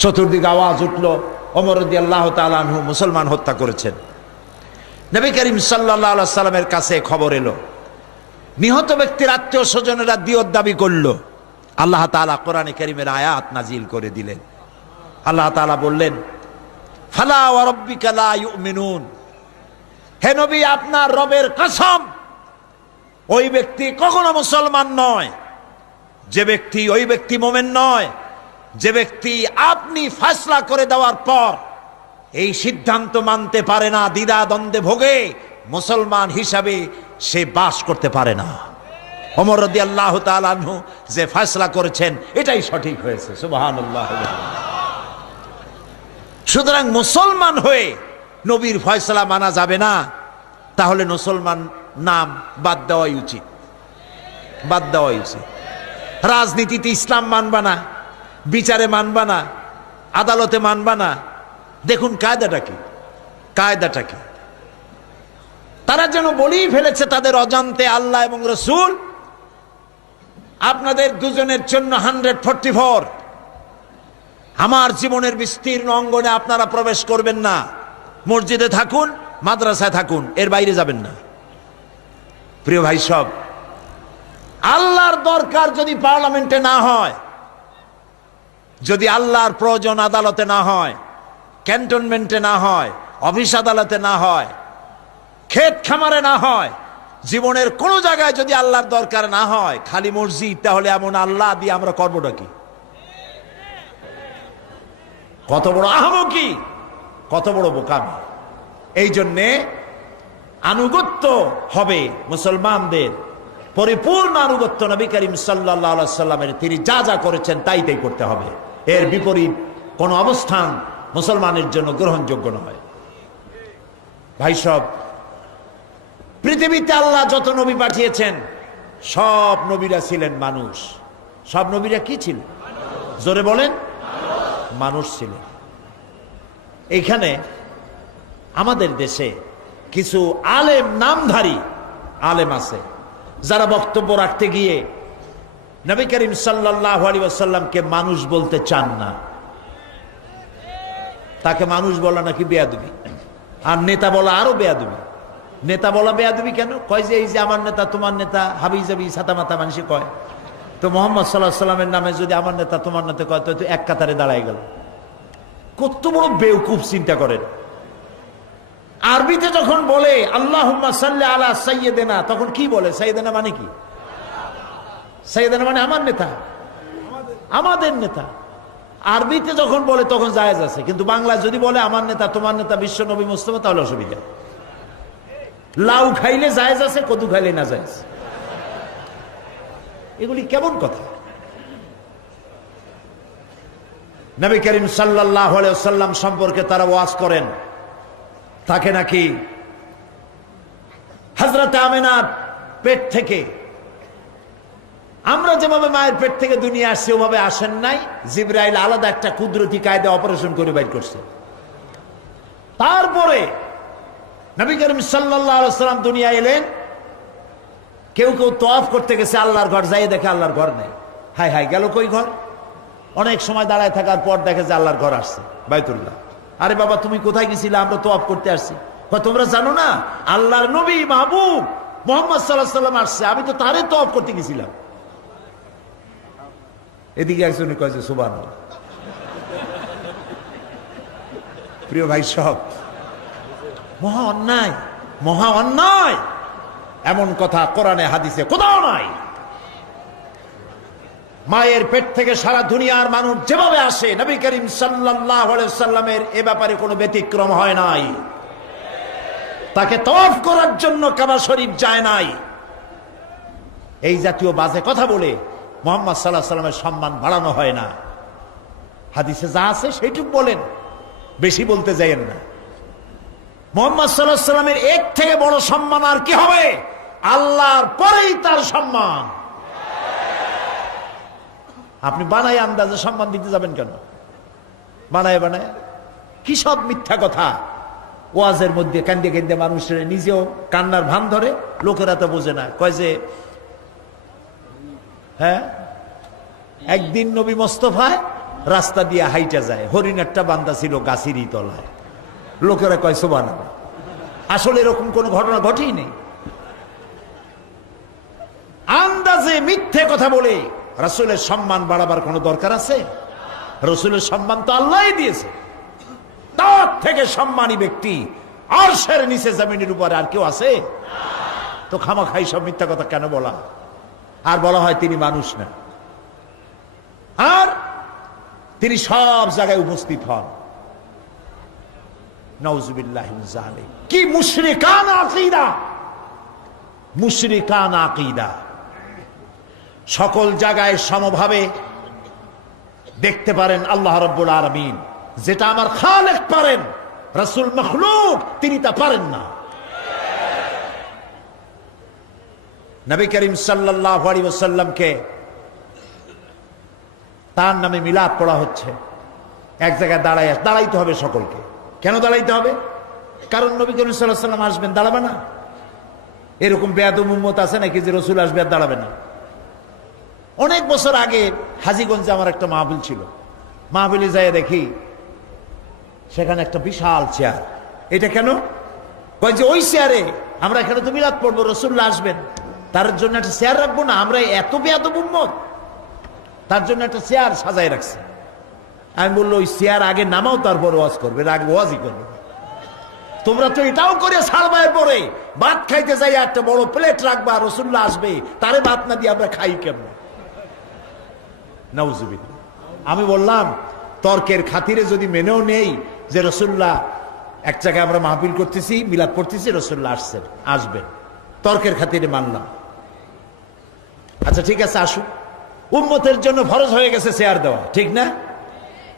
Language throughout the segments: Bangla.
চতুর্দিকে আওয়াজ উঠলো, ওমর রাদিয়াল্লাহু তাআলা আনহু মুসলমান হত্যা করেছেন। নবী করিম সাল্লাল্লাহু আলাইহি সাল্লামের কাছে খবর এলো, নিহত ব্যক্তির আত্মীয় স্বজনেরা দিয়ত দাবি করলো। আল্লাহ তাআলা কোরআনে কারীমের আয়াত নাজিল করে দিলেন। আল্লাহ তাআলা বললেন, ফালা ওয়া রাব্বিকা লা ইউমিনুন, হে নবী আপনার রবের কসম, ওই ব্যক্তি কখনো মুসলমান নয়, যে ব্যক্তি, ওই ব্যক্তি মুমিন নয় যে ব্যক্তি আপনি ফয়সালা করে দেওয়ার পর এই সিদ্ধান্ত মানতে পারে না, দ্বিধা দ্বন্দ্বে ভোগে, মুসলমান হিসাবে সে বাস করতে পারে না। ওমর রাদিয়াল্লাহু তাআলা আনহু যে ফয়সালা করেছেন এটাই সঠিক হয়েছে। সুবহানাল্লাহ। সুতরাং মুসলমান হয়ে নবীর ফয়সালা মানা যাবে না, তাহলে মুসলমান নাম বাদ দেওয়াই উচিত, বাদ দেওয়াই উচিত। রাজনীতিতে ইসলাম মানবা না, বিচারে মানবা না, আদালতে মানবা না। দেখুন কায়দাটা কি, কায়দাটা কি। তারা যেন বলেই ফেলেছে তাদের অজান্তে, আল্লাহ এবং রাসূল আপনাদের দুজনের জন্য 144, আমার জীবনের বিস্তীর্ণ অঙ্গনে আপনারা প্রবেশ করবেন না। মসজিদে থাকুন, মাদ্রাসায় থাকুন, এর বাইরে যাবেন না। প্রিয় ভাই সব, আল্লাহর দরকার যদি পার্লামেন্টে না হয়, যদি আল্লাহর প্রয়োজন আদালতে না হয়, ক্যান্টনমেন্টে না হয়, অফিস আদালতে না হয়, ক্ষেত খামারে না হয়, জীবনের কোন জায়গায় যদি আল্লাহর দরকার না হয়, খালি মসজিদ, তাহলে এমন আল্লাহ দিয়ে আমরা করবোটা কি? কত বড় আহমকি, কত বড় বোকামি। এই জন্যে আনুগত্য হবে মুসলমানদের, পরিপূর্ণ আনুগত্য নবী করিম সাল্লাল্লাহু আলাইহি সাল্লামের। তিনি যা যা করেছেন তাই তাই করতে হবে। এর বিপরীত কোন অবস্থান মুসলমানের জন্য গ্রহণযোগ্য নয়। ভাই সব, পৃথিবীতে আল্লাহ যত নবী পাঠিয়েছেন সব নবীরা ছিলেন মানুষ। সব নবীরা কি ছিলেন? জোরে বলেন, মানুষ ছিলেন। এইখানে আমাদের দেশে কিছু আলেম, নামধারী আলেম আছে, যারা বক্তব্য রাখতে গিয়ে নবী করিম সাল্লাল্লাহু আলাইহি ওয়াসাল্লামকে মানুষ বলতে চান না। তাকে মানুষ বলা নাকি বেয়াদবি, আর নেতা বলা আরো বেয়াদবি। নেতা বলা বেয়াদবি কেন? কয় যে এই যে আমার নেতা, তোমার নেতা, হাবি জাবি ছাতা মাথা মানুষে কয়। তো মুহাম্মদ সাল্লাল্লাহু আলাইহি সাল্লামের নামে যদি আমার নেতা তোমার নেতা কয়, তো এক কাতারে দাঁড়ায় গেল। কত বড় বেওকুফ, চিন্তা করেন। আরবিতে যখন বলে আল্লাহুম্মা সাল্লি আলা সাইয়্যিদিনা, তখন কি বলে? সাইয়্যিদিনা মানে কি? সাইয়্যিদিনা মানে আমার নেতা, আমাদের নেতা। আরবিতে যখন বলে তখন জায়েজ আছে, কিন্তু বাংলায় যদি বলে আমার নেতা, তোমার নেতা, বিশ্ব নবী মুস্তাফা, তাহলে অসুবিধা। লাউ খাইলে জায়েজ আছে, কদু খাইলে না জায়েজ। এগুলি কেমন কথা? নবী করিম সাল্লাল্লাহু আলাইহি ওয়াসাল্লাম সম্পর্কে তারা ওয়াজ করেন, তাকে নাকি হযরত আমিনার পেট থেকে, আমরা যেভাবে মায়ের পেট থেকে দুনিয়া আসছে ওভাবে আসেন নাই, জিবরাইল আলাদা একটা কুদরতি কায়দা অপারেশন করে বাইর করছে। তারপরে নবী করিম সাল্লাল্লাহু আলাইহি ওয়াসাল্লাম দুনিয়া এলেন। কেউ কেউ তওয়াফ করতে গেছে আল্লাহর ঘর, যাই দেখে আল্লাহর ঘর নেই। হায় হায়, গেল কই ঘর? অনেক সময় দাঁড়ায় থাকার পর দেখে যে আল্লাহর ঘর আসছে, বাইতুল্লাহ। আরে বাবা, তুমি কোথায় গেছিলে? আমরা তওয়াফ করতে আসছি। তোমরা জানো না আল্লাহর নবী মাহবুব মুহাম্মদ সাল্লাল্লাহু আলাইহি ওয়াসাল্লাম আসছে, আমি তো তারে তওয়াফ করতে গেছিলাম। এদিকে একজনে কয় যে সুবহানাল্লাহ। প্রিয় ভাই সব, মহা অন্যায়, মহা অন্যায়। এমন কথা কোরআনে হাদিসে কোথাও নাই। মায়ের পেট থেকে সারা দুনিয়ার মানুষ যেভাবে আসে, নবী করিম সাল্লাল্লাহু আলাইহি ওয়াসাল্লামের এ ব্যাপারে কোনো ব্যতিক্রম হয় নাই। তাকে তওয়াফ করার জন্য কাবা শরীফ যায় নাই। এই জাতীয় বাজে কথা বলে মুহাম্মদ সাল্লাল্লাহু আলাইহি ওয়াসাল্লামের সম্মান বাড়ানো হয় না। হাদিসে যা আছে সেইটুকু বলেন, বেশি বলতে যায়েন না। মুহাম্মদ সাল্লাল্লাহু আলাইহি ওয়াসাল্লামের এর থেকে বড় সম্মান আর কি হবে? আল্লাহর পরেই তার সম্মান। আপনি বানায় আন্দাজে সম্মান দিতে যাবেন কেন? বানায় বানায় কি সব মিথ্যা কথা। ওয়াজের মধ্যে কান্দে কান্দে মানুষের নিজেও কান্নার ভান ধরে, লোকেরা তো বোঝে না। কয় যে হ্যাঁ, একদিন নবী মোস্তফায় রাস্তা দিয়ে হাইটা যায়, হরিণ একটা বান্দা ছিল গাছেরই তলায়। লোকেরা কয় সুবহানাল্লাহ। আসলে এরকম কোনো ঘটনা ঘটেই নেই। আন্দাজে মিথ্যে কথা বলে রাসূলের সম্মান বাড়াবার কোনো দরকার আছে? রাসূলের সম্মান তো আল্লাহই দিয়েছে। তার থেকে সম্মানী ব্যক্তি আরশের নিচে জমিনের উপরে আর কেউ আছে? তো খামাখাই সব মিথ্যা কথা কেন বলা? আর বলা হয় তিনি মানুষ না, আর তিনি সব জায়গায় উপস্থিত হন। নাউযুবিল্লাহি মিন যালিক। কি মুশরিকানা আকীদা! মুশরিকানা আকীদা। সকল জায়গায় সমভাবে দেখতে পারেন আল্লাহ রাব্বুল আলামিন। যেটা আমার খালেক পারেন, রাসূল মাখলুক তিনি তা পারেন না। নবী করিম সাল্লাল্লাহু আলাইহি ওয়াসাল্লামকে তার নামে মিলাদ পড়া হচ্ছে। এক জায়গায় দাঁড়াইতে হবে সকলকে। কেন দাঁড়াইতে হবে? কারণ নবী করিম সাল্লাল্লাহু আলাইহি ওয়াসাল্লাম আসবেন, দাঁড়াবে না? এরকম বেয়াদব উম্মত আছে নাকি যে রাসূল আসবে আর দাঁড়াবে না? অনেক বছর আগে হাজীগঞ্জে আমার একটা মাহফিল ছিল। মাহফিলে যাই দেখি সেখানে একটা বিশাল চেয়ার। এটা কেন? কয় যে ওই চেয়ারে আমরা এখানে তো মিলাদ পড়বো, রাসূলুল্লাহ আসবেন, তার জন্য একটা চেয়ার রাখবো না? আমরা এত বেয়াদব উম্মত, তার জন্য একটা চেয়ার সাজায় রাখছে। আমি বললো ওই চেয়ার আগে নামাও, তারপর ওয়াজ করবে, আগে ওয়াজই করবে। তোমরা তো এটাও করে ছাড়বার পরে ভাত খাইতে যাই একটা বড় প্লেট রাখবা, রাসূলুল্লাহ আসবে, তারে ভাত না দিয়ে আমরা খাই কেমন? নাউযুবিল্লাহ। আমি বললাম তর্কের খাতিরে যদি মেনেও নেই যে রাসূলুল্লাহ এক জায়গায় আমরা মাহফিল করতেছি, মিলাদ পড়তেছি, রাসূলুল্লাহ আসবেন, তর্কের খাতিরে মানলাম। আচ্ছা ঠিক আছে, আসুন। উম্মতের জন্য ফরজ হয়ে গেছে চেয়ার দেওয়া, ঠিক না?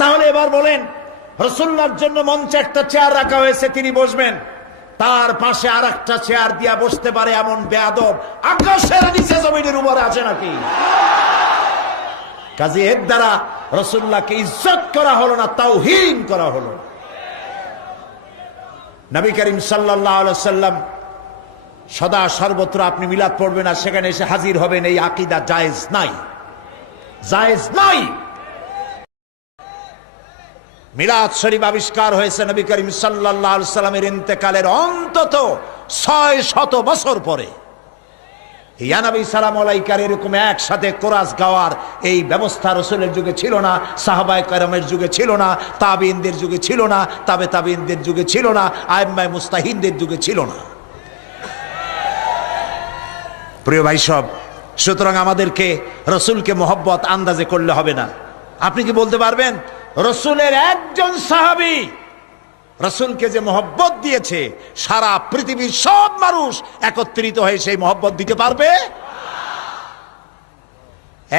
তাহলে এবার বলেন, রাসূলুল্লাহর জন্য মঞ্চে একটা চেয়ার রাখা হয়েছে, তিনি বসবেন, তার পাশে আর একটা চেয়ার দিয়া বসতে পারে এমন বেয়াদব আকাশের নিচে জমিনের উপরে আছে নাকি? কাজে এর দ্বারা রাসূলুল্লাহকে ইজ্জত করা হলো না, তাওহীন করা হলো। নবী করিম সাল্লাল্লাহু আলাইহি ওয়াসাল্লাম সদা সর্বত্র আপনি মিলাদ পড়বেন আর সেখানে এসে হাজির হবেন, এই আকীদা জায়েজ নাই, জায়েজ নাই। মিলাদ শরীফ আবিষ্কার হয়েছে নবী করিম সাল্লাল্লাহু আলাইহি ওয়াসাল্লামের ইন্তেকালের অন্তত 600 বছর পরে। ইয়া নবী সালাম আলাইকার এরকম একসাথে কোরাস গাওয়ার এই ব্যবস্থা রাসূলের যুগে ছিল না, সাহাবায়ে কেরামের যুগে ছিল না, তাবিঈনদের যুগে ছিল না, তাবে তাবিঈনদের যুগে ছিল না, আইম্মায়ে মুস্তাহিনদের যুগে ছিল না। প্রিয় ভাই সব, সুতরাং আমাদেরকে রাসূলকে মহব্বত আন্দাজে করলে হবে না। আপনি কি বলতে পারবেন রাসূলের একজন সাহাবী রাসূলকে যে মহব্বত দিয়েছে, সারা পৃথিবীর সব মানুষ একত্রিত হয়ে সেই মহব্বত দিতে পারবে?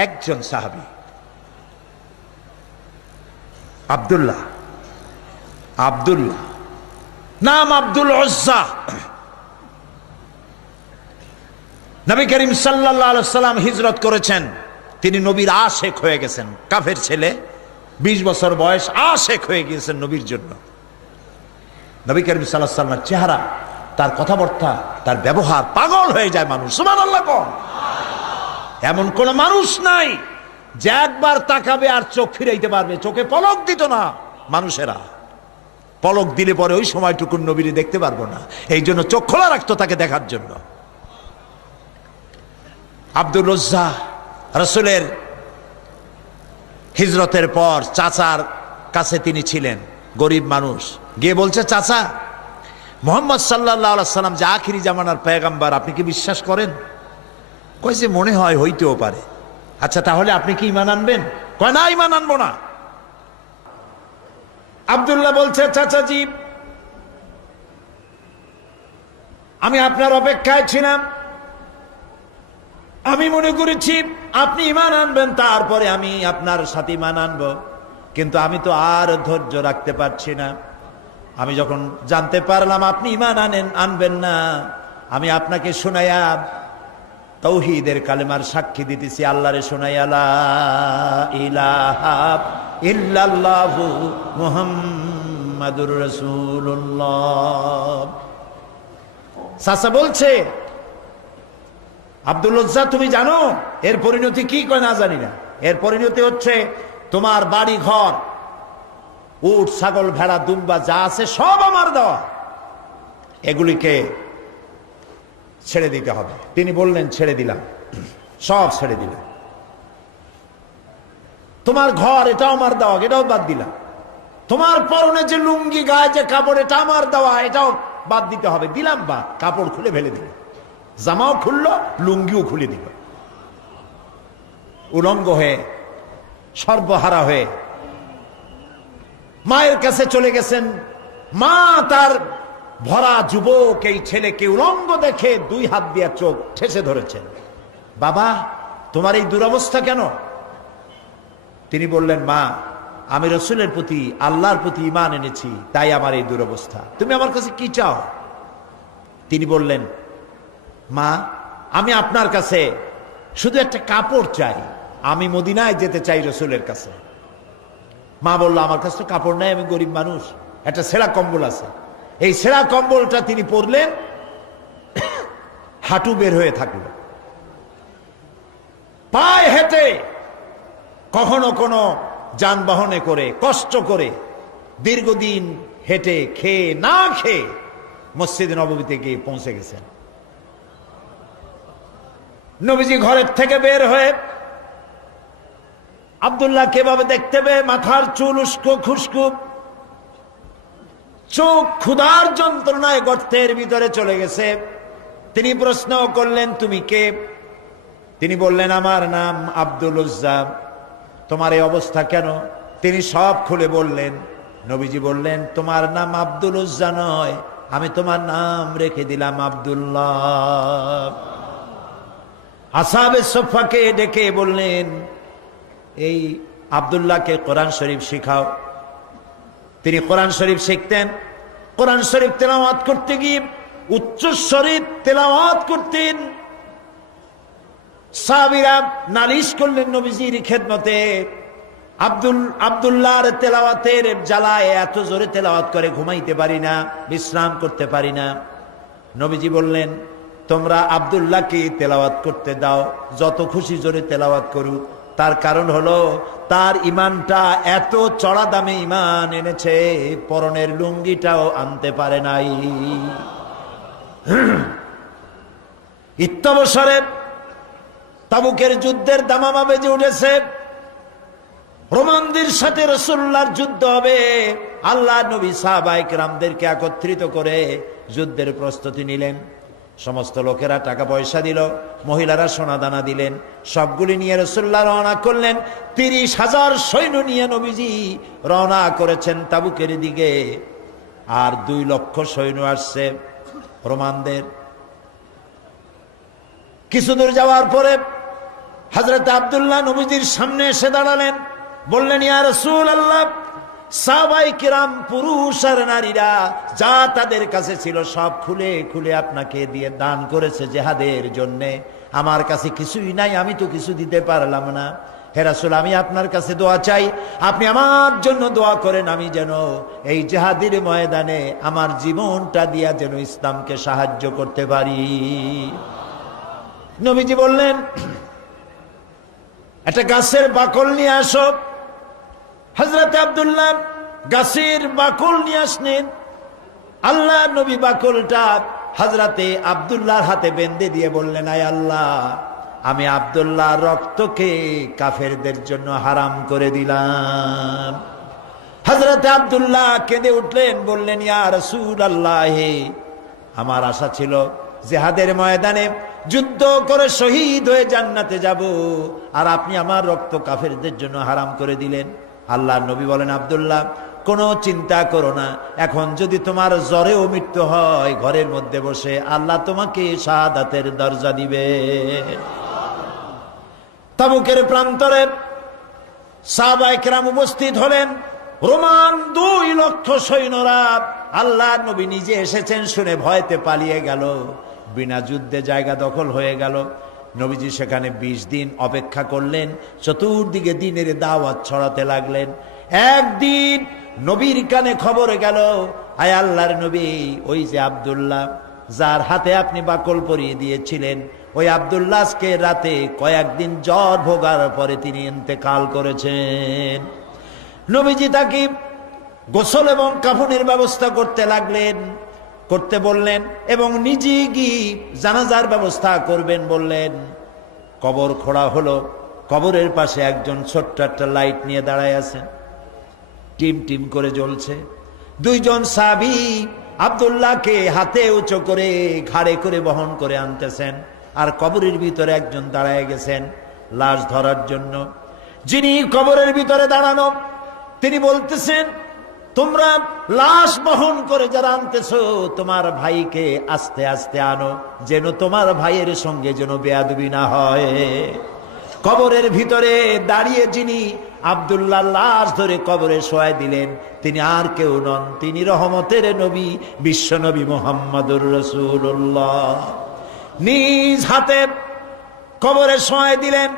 একজন সাহাবী, আব্দুল্লাহ নাম আব্দুল উজ্জা। নবী করিম সাল্লাল্লাহু আলাইহি ওয়াসাল্লাম হিজরত করেছেন, তিনি নবীর আশেক হয়ে গেছেন। কাফের ছেলে, 20 বছর বয়স, আশেক হয়ে গিয়েছেন নবীর জন্য। নবী করিম সাল্লাল্লাহু আলাইহি ওয়াসাল্লামের চেহারা, তার কথাবার্তা, তার ব্যবহার, পাগল হয়ে যায় মানুষ। সুবহানাল্লাহ। এমন কোন মানুষ নাই যে একবার তাকাবে আর চোখ ফিরাইতে পারবে। চোখে পলক দিত না মানুষেরা, পলক দিলে পরে ওই সময়টুকু নবীরে দেখতে পারবো না, এই জন্য চোখ খোলা রাখতো তাকে দেখার জন্য। আব্দুল উজ্জা রাসূলের হিজরতের পর চাচার কাছে তিনি ছিলেন, গরিব মানুষ। গিয়ে বলছে, চাচা, মুহাম্মদ সাল্লাল্লাহু আলাইহি সাল্লাম যে আখিরি জামানার পয়গম্বর, আপনি কি বিশ্বাস করেন? কইছে মনে হয়, হইতেও পারে। আচ্ছা তাহলে আপনি কি ঈমান আনবেন? কয় না, ঈমান আনবো না। আব্দুল্লাহ বলছে, চাচাজি, আমি আপনার অপেক্ষায় ছিলাম, আমি মনে করেছি আপনি ঈমান আনবেন, তারপরে আমি আপনার সাথে ঈমান আনবো, কিন্তু আমি তো আর ধৈর্য রাখতে পারছি না। আমি যখন জানতে পারলাম আপনি ঈমান আনবেন না, আমি আপনাকে শোনায়া তাওহীদের কালেমার সাক্ষী দিতেছি, আল্লাহরে শোনায়া লা ইলাহা ইল্লাল্লাহু মুহাম্মাদুর রাসূলুল্লাহ। চাচা বলছে, আব্দুল উজ্জা, তুমি জানো এর পরিণতি কি? কয় না, জানি না। এর পরিণতি হচ্ছে তোমার বাড়ি ঘর, উট ছাগল ভেড়া দুম্বা যা আছে সব আমার দেওয়া, এগুলিকে ছেড়ে দিতে হবে। তিনি বললেন ছেড়ে দিলাম, সব ছেড়ে দিলাম। তোমার ঘর এটাও আমার দেওয়া, এটাও বাদ দিলাম। তোমার পরনে যে লুঙ্গি গায়ে যে কাপড় এটা আমার দেওয়া, এটাও বাদ দিতে হবে। দিলাম বাদ, কাপড় খুলে ফেলে দিল, জামাও খুললো লুঙ্গিও খুলে দিল। উলঙ্গ হয়ে সর্বহারা হয়ে মায়ের কাছে চলে গেছেন। মা তার ভরা যুবক এই ছেলেকে উলঙ্গ দেখে 2 হাত দিয়ে চোখ ঠেসে ধরেছেন। বাবা, তোমার এই দুরবস্থা কেন? তিনি বললেন, মা, আমি রসুলের প্রতি আল্লাহর প্রতি ঈমান এনেছি, তাই আমার এই দুরবস্থা। তুমি আমার কাছে কি চাও? তিনি বললেন, মা, আমি আপনার কাছে শুধু একটা কাপড় চাই, আমি মদিনায় যেতে চাই রসুলের কাছে। মা বলল, আমার কাছে তো কাপড় নাই, আমি গরিব মানুষ, একটা ছেঁড়া কম্বল আছে। এই ছেঁড়া কম্বলটা তিনি পরলেন, হাঁটু বের হয়ে থাকলো। পায়ে হেঁটে, কখনো কোনো যানবাহনে করে, কষ্ট করে, দীর্ঘদিন হেঁটে খেয়ে না খেয়ে মসজিদে নববীতে গিয়ে পৌঁছে গেছেন। নবীজি ঘরের থেকে বের হয়ে আব্দুল্লাহ কেভাবে দেখতে পেয়ে মাথার চুল উস্কো খুস্কো, চোখ ক্ষুধার যন্ত্রণায় গর্তের ভিতরে চলে গেছে। তিনি প্রশ্ন করলেন, তুমি কে? তিনি বললেন, আমার নাম আব্দুল উজ্জা। তোমার এই অবস্থা কেন? তিনি সব খুলে বললেন। নবীজি বললেন, তোমার নাম আব্দুল উজ্জা নয়, আমি তোমার নাম রেখে দিলাম আব্দুল্লাহ। আসহাবে সুফফাকে ডেকে বললেন, এই আব্দুল্লাহকে কোরআন শরীফ শিখাও। তিনি কোরআন শরীফ শিখতেন। কোরআন শরীফ তেলাওয়াত করতে গিয়ে উচ্চ শরীফ তেলাওয়াত করতেন। সাহাবীরা নালিশ করলেন নবীজির খেদমতে, আব্দুল্লাহর তেলাওয়াতের জ্বালায় এত জোরে তেলাওয়াত করে ঘুমাইতে পারি না, বিশ্রাম করতে পারি না। নবীজি বললেন, তোমরা আব্দুল্লাহকে তেলাওয়াত করতে দাও, যত খুশি জোরে তেলাওয়াত করুক। তার কারণ হলো তার ইমানটা এত চড়া দামে ইমান এনেছে, পরনের লুঙ্গিটাও আনতে পারে নাই। ইত্যবসরে তাবুকের যুদ্ধের দামামা বেজে উঠেছে। রোমানদের সাথে রাসূলুল্লাহর যুদ্ধ হবে। আল্লাহ নবী সাহাবায়ে কেরামদেরকে একত্রিত করে যুদ্ধের প্রস্তুতি নিলেন। সমস্ত লোকেরা টাকা পয়সা দিল, মহিলারা সোনাদানা দিলেন। সবগুলি নিয়ে রাসূলুল্লাহ রওনা করলেন। 30,000 সৈন্য নিয়ে নবীজি রওনা করেছেন তাবুকের দিকে। আর 2 লক্ষ সৈন্য আসছে রোমানদের। কিছু দূর যাওয়ার পরে হযরত আব্দুল্লাহ নবীজির সামনে এসে দাঁড়ালেন। বললেন, ইয়া রাসূলুল্লাহ, সাহাবায়ে কিরাম পুরুষ আর নারীরা যা তাদের কাছে ছিল সব খুলে খুলে আপনাকে দিয়ে দান করেছে জিহাদের জন্য। আমার কাছে কিছুই নাই, আমি তো কিছু দিতে পারলাম না। হে রাসূল, আমি আপনার কাছে দোয়া চাই, আপনি আমার জন্য দোয়া করেন, আমি যেন এই জিহাদের ময়দানে আমার জীবনটা দিয়া যেন ইসলামকে সাহায্য করতে পারি। নবীজি বললেন, একটা গাছের বাকল নিয়ে আসো। হযরত আব্দুল্লাহ গাছের বাকল নিয়ে আসলেন। আল্লাহ নবী বাকলটা হযরতে আব্দুল্লাহর হাতে বেঁধে দিয়ে বললেন, আয় আল্লাহ, আমি আব্দুল্লাহর রক্তকে কাফেরদের জন্য হারাম করে দিলাম। হযরতে আব্দুল্লাহ কেঁদে উঠলেন, বললেন, ইয়া রাসূলুল্লাহ, আমার আশা ছিল জিহাদের ময়দানে যুদ্ধ করে শহীদ হয়ে জান্নাতে যাব, আর আপনি আমার রক্ত কাফেরদের জন্য হারাম করে দিলেন। আল্লাহর নবী বলেন, আব্দুল্লাহ, কোনো চিন্তা করো না, এখন যদি তোমার জ্বরেও মৃত্যু হয়, ঘরের মধ্যে বসে আল্লাহ তোমাকে শাহাদাতের দরজা দিবে। তাবুকের প্রান্তরে সাহাবায়ে কেরাম উপস্থিত হলেন। রোমান 2 লক্ষ সৈন্যরা, আল্লাহর নবী নিজে এসেছেন শুনে ভয়তে পালিয়ে গেল। বিনা যুদ্ধে জায়গা দখল হয়ে গেল। নবীজি সেখানে 20 দিন অপেক্ষা করলেন। চতুর্দিকে দ্বীনের দাওয়াত ছড়াতে লাগলেন। একদিন নবীর কানে খবর গেল, আয় আল্লাহর নবী, ওই যে আব্দুল্লাহ, যার হাতে আপনি বাকল পরিয়ে দিয়েছিলেন, ওই আব্দুল্লাহ আজকে রাতে কয়েকদিন জ্বর ভোগার পরে তিনি ইন্তেকাল করেছেন। নবীজি তাকে গোসল এবং কাফনের ব্যবস্থা করতে লাগলেন, করতে বললেন, এবং নিজে গিয়ে জানাজার ব্যবস্থা করবেন বললেন। কবর খোঁড়া হলো, কবরের পাশে একজন ছোট্ট একটা লাইট নিয়ে দাঁড়ায় আছেন, টিম টিম করে জ্বলছে। দুইজন সাহাবী আব্দুল্লাহকে হাতে উঁচু করে ঘাড়ে করে বহন করে আনতেছেন, আর কবরের ভিতরে একজন দাঁড়ায় গেছেন লাশ ধরার জন্য। যিনি কবরের ভিতরে দাঁড়ানো তিনি বলতেছেন, তোমরা লাশ বহন করে যারা আনতেছো তোমার ভাইকে আস্তে আস্তে আনো, যেন তোমার ভাইয়ের সঙ্গে যেন বেয়াদবি না হয়। কবরের ভিতরে দাঁড়িয়ে যিনি আব্দুল্লাহ লাশ ধরে কবরে শোয়াই দিলেন তিনি আর কেউ নন, তিনি রহমতের নবী বিশ্ব নবী মুহাম্মদুর রাসূলুল্লাহ। নিজ হাতে কবরে শোয়াই দিলেন।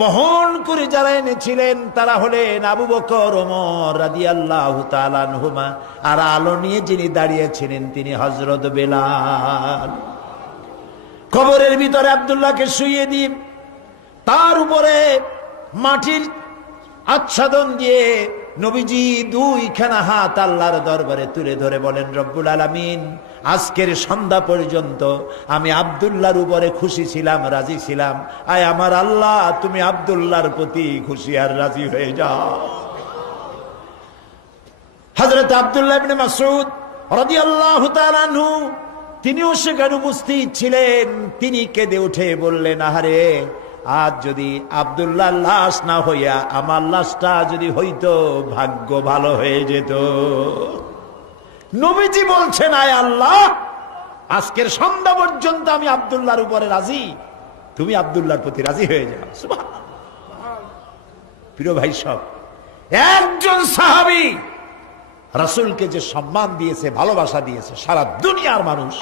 বহন করে যারা এনেছিলেন তারা হলেন আবু বকর, ওমর রাদিয়াল্লাহু তাআলা আনহুমা, আর আলো নিয়ে যিনি দাঁড়িয়েছিলেন তিনি হযরত বেলাল। কবরের ভিতরে আব্দুল্লাহকে শুইয়ে দিয়ে তার উপরে মাটির আচ্ছাদন দিয়ে নবীজি দুইখানা হাত আল্লাহর দরবারে তুলে ধরে বলেন, রব্বুল আলামিন, আজকের সন্ধ্যা পর্যন্ত আমি আব্দুল্লাহর উপরে খুশি ছিলাম, রাজি ছিলাম। আয় আমার আল্লাহ, তুমি আব্দুল্লাহর প্রতি খুশি আর রাজি হয়ে যাও। হযরত আব্দুল্লাহ ইবনে মাসউদ রাদিয়াল্লাহু তাআলা আনহু তিনিও সেখানে উপস্থিত ছিলেন। তিনি কেঁদে উঠে বললেন, আহারে, আজ যদি আব্দুল্লাহ লাশ না হইয়া আমার লাশটা যদি হইতো ভাগ্য ভালো হয়ে যেত। নবীজি বলছেন, আয় আল্লাহ, আজকের সন্ধ্যা পর্যন্ত আমি আব্দুল্লাহর উপরে রাজি, তুমি আব্দুল্লাহর প্রতি রাজি হয়ে যাও। সুবহানাল্লাহ। প্রিয় ভাই সব, একজন সাহাবী রাসূলকে যে সম্মান দিয়েছে, ভালোবাসা দিয়েছে, সারা দুনিয়ার মানুষ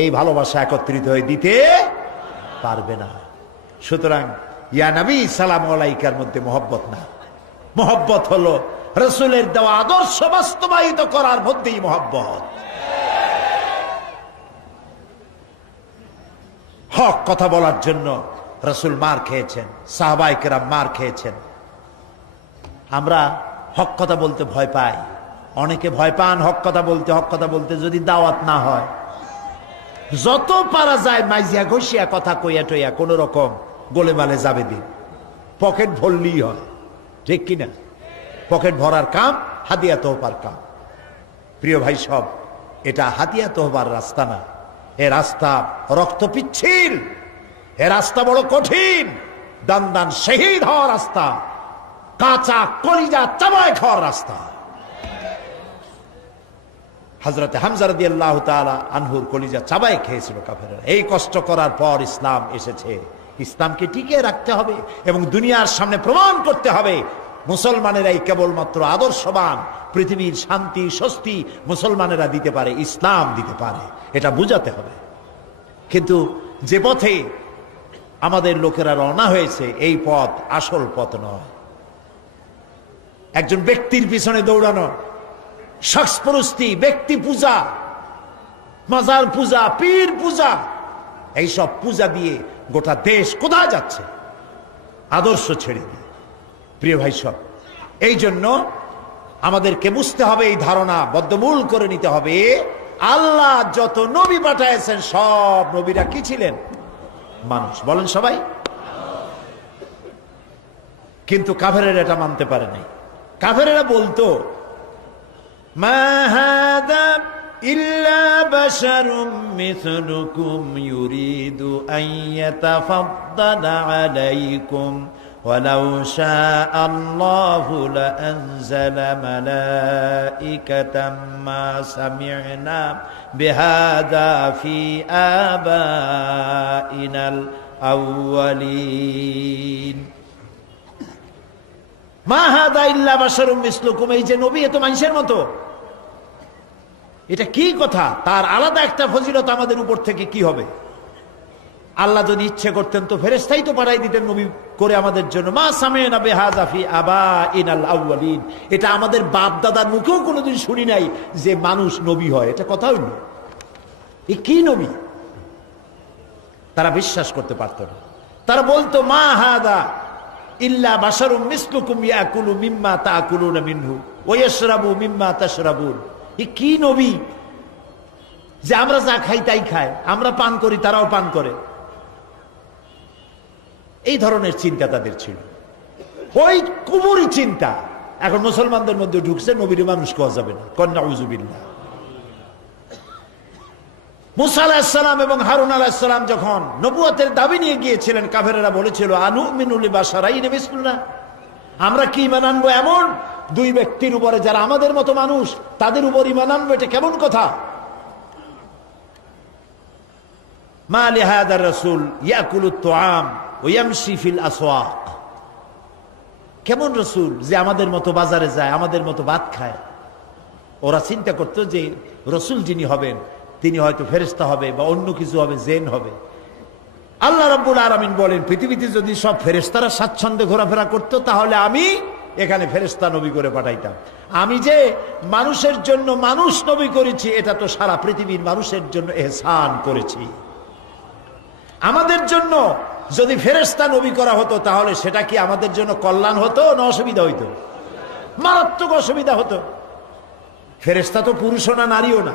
এই ভালোবাসা একত্রিত হয়ে দিতে পারবে না। সুতরাং ইয়া নবী সালামু আলাইকার মধ্যে মহব্বত না, মহব্বত হলো রাসূলের দেওয়া আদর্শ বাস্তবায়িত করার মধ্যেই মহব্বত। হক কথা বলার জন্য রাসূল মার খেয়েছেন, সাহাবায়ে কেরাম মার খেয়েছেন। আমরা হক কথা বলতে ভয় পাই, অনেকে ভয় পান হক কথা বলতে। হক কথা বলতে যদি দাওয়াত না হয়, যত পারা যায় মাইজিয়া ঘষিয়া কথা কইয়া টইয়া কোন রকম গোলে মালে যাবে দিন, পকেট ভরলেই হয়, ঠিক কিনা? পকেট ভরার কাম হাদিয়া তোহবার কাম। প্রিয় ভাই সব, এটা হাদিয়া তোহবার রাস্তা না, এ রাস্তা রক্ত পিচ্ছিল, এ রাস্তা বড় কঠিন, দান দান শহীদ হওয়ার রাস্তা, কাঁচা কলিজা চাবায় খাওয়ার রাস্তা। হযরতে হামজা রাদিয়াল্লাহু তাআলা আনহুর কলিজা চাবায় খেয়েছিল কাফেররা। এই কষ্ট করার পর ইসলাম এসেছে। ইসলামকে টিকিয়ে রাখতে হবে এবং দুনিয়ার সামনে প্রমাণ করতে হবে মুসলমানেরাই কেবলমাত্র আদর্শবান, পৃথিবীর শান্তি স্বস্তি মুসলমানেরা দিতে পারে, ইসলাম দিতে পারে, এটা বুঝাতে হবে। কিন্তু যে পথে আমাদের লোকেরা রওনা হয়েছে এই পথ আসল পথ নয়। একজন ব্যক্তির পিছনে দৌড়ানো, শখসপরস্তি, ব্যক্তি পূজা, মাজার পূজা, পীর পূজা, এইসব পূজা দিয়ে গোটা দেশ কোথায় যাচ্ছে? আদর্শ ছেড়ে দিয়ে। প্রিয় ভাই সব, এই জন্য আমাদেরকে বুঝতে হবে, এই ধারণা বদ্ধমূল করে নিতে হবে, আল্লাহ যত নবী পাঠাইছেন সব নবীরা কি ছিলেন? মানুষ। বলেন সবাই। কিন্তু কাফেরেরা এটা মানতে পারে নাই। কাফেরেরা বলতো, মা হাদা ইল্লা বাশারুম মিথলুকুম ইউরিদু আন ইয়াতাফাদ্দালা আলাইকুম ওয়ালাউ শাআ আল্লাহু লাআনজালা মালাইকাতাম মা সামি'না বিহাদা ফি আবাইনাল আউয়ালিন। মা হাদা ইল্লা বাশারুম মিসলুকুম, এই যে নবী এত মানুষের মতো, এটা কি কথা? তার আলাদা একটা ফজিলত আমাদের উপর থেকে কি হবে? আল্লাহ যদি ইচ্ছে করতেন তো ফেরেশতাই তো পাঠাই দিতেন নবী করে আমাদের জন্য। মা সামি'না বিহাযা ফি আবাইনাল আউয়ালিন, এটা আমাদের বাপ দাদার মুখেও কোনোদিন শুনি নাই যে মানুষ নবী হয়। এটা কথা হইল? এ কি নবী? তারা বিশ্বাস করতে পারত না। তারা বলতো মা হাদা ইল্লা বাশারুম মিসলুকুম ইয়াকুলু মিম্মা তাকুলুনা মিনহু ওয়া ইয়াশরাবু মিম্মা তাশরাবুন। এ কি নবী যে আমরা যা খাই তাই খায়, আমরা পান করি তারাও পান করে। এই ধরনের চিন্তা তাদের ছিল, ওই কুবুরি চিন্তা এখন মুসলমানদের মধ্যে ঢুকছে। নবীর মানুষ কোয়া যাবে না, কন্যা উজুবিল্লাহ। মুসা আলাইহিস সালাম এবং হারুন আলাইহিস সালাম যখন নবুয়তের দাবি নিয়ে গিয়েছিলেন, কাফেরেরা বলেছিল আনুমিনু লিবাশারাইনি মিসলুনা, আমরা কি ঈমান আনবো এমন দুই ব্যক্তির উপরে যারা আমাদের মতো মানুষ, তাদের উপর ঈমান আনবো, এটা কেমন কথা? মা লিহাদার রাসূল ইয়াকুলুত তুআম ওয়া ইয়ামশি ফিল আসওয়াক। কেমন রসুল যে আমাদের মতো বাজারে যায়, আমাদের মতো ভাত খায়। ওরা চিন্তা করতো যে রসুল যিনি হবেন তিনি হয়তো ফেরেশতা হবে বা অন্য কিছু হবে, জিন হবে। আল্লাহ রাব্বুল আলামিন বলেন, পৃথিবীতে যদি সব ফেরেশতারা স্বাচ্ছন্দ্যে ঘোরাফেরা করতো তাহলে আমি এখানে ফেরেশতা নবী করে পাঠাইতাম। আমি যে মানুষের জন্য মানুষ নবী করেছি, এটা তো সারা পৃথিবীর মানুষের জন্য ইহসান করেছি। আমাদের জন্য যদি ফেরেশতা নবী করা হতো তাহলে সেটা কি আমাদের জন্য কল্যাণ হতো না অসুবিধা হইতো? মারাত্মক অসুবিধা হতো। ফেরেশতা তো পুরুষও না নারীও না,